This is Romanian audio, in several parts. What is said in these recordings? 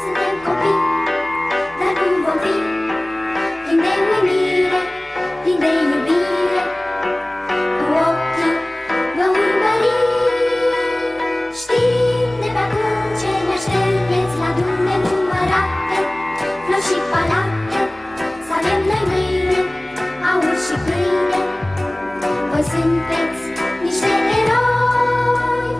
Suntem copii, dar cum vom fi? Plin de uimire, plin de iubire, cu ochii vom urmări. Știm de pe acum ce ne aștepți la drum nenumărate flori și palate. Să avem noi mâine aur și pâine. Voi sunteți niște eroi,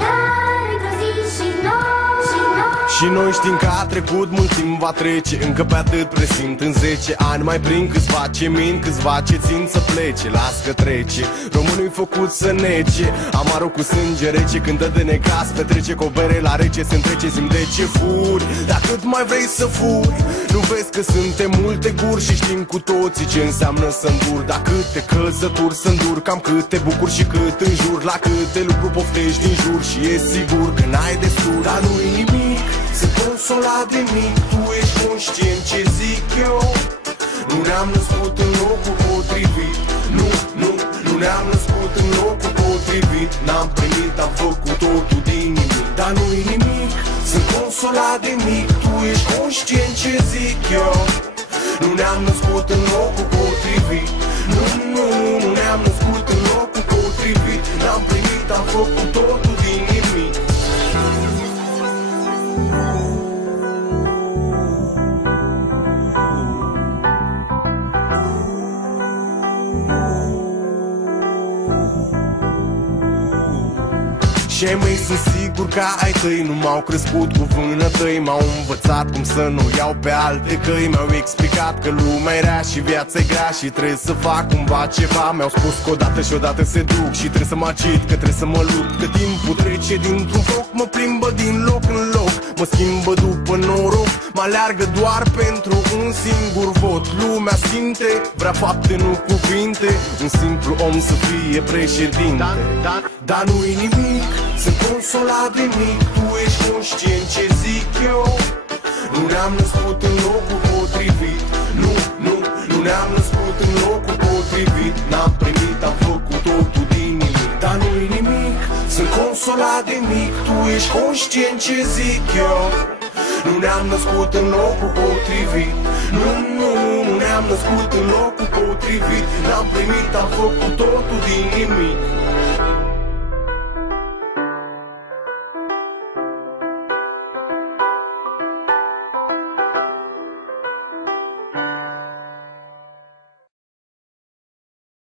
dar într-o zi și noi, și noi. Și noi știm că a trecut mult timp, va trece încă pe atât presimt. În 10 ani mai prind câțiva ce mint, câțiva ce țin să plece. Las că trece, românul-i făcut să nece. Amarul cu sânge rece, când dă de necas petrece cu o bere la rece, se întrece, simt de ce furi. Dar cât mai vrei să furi? Nu vezi că suntem multe guri și știm cu toții ce înseamnă să îndur. Dar câte căzături să îndur, cam câte bucuri și cât înjur. La câte lucruri poftești din jur și e sigur că n-ai destul. Dar nu-i nimic, sunt consolat de mic, tu ești conștient ce zic eu. Nu ne-am născut în locul potrivit. Nu ne-am născut în locul potrivit. N-am primit, am făcut totul din nimic. Dar nu-i nimic, sunt consolat de mic, tu ești conștient ce zic eu. Nu ne-am născut în locul potrivit. Nu ne-am născut în locul potrivit. N-am primit, am făcut totul din nimic. Și ai mei sunt sigur că ai tăi nu m-au crescut cu vânătăi. M-au învățat cum să nu iau pe alte căi. Mi-au explicat că lumea e rea și viața-i grea și trebuie să fac cumva ceva. Mi-au spus că odată și odată se duc și trebuie să mă agit, că trebuie să mă lupt, că timpul trece dintr-un foc, mă plimbă din loc în loc, mă schimbă după noroc, mă aleargă doar pentru un singur vot. Lumea simte, vrea fapte, nu cuvinte, un simplu om să fie președinte. Dar nu-i nimic, sunt consolat de mic, tu ești conștient ce zic eu. Nu ne-am născut în locul potrivit. Nu ne-am născut în locul potrivit. N-am primit, am făcut totul din nimic. Dar nu-i nimic, sunt consolat de mic, tu ești conștient ce zic eu. Nu ne-am născut în locul potrivit. Nu ne-am născut în locul potrivit. N-am primit, am făcut totul din nimic.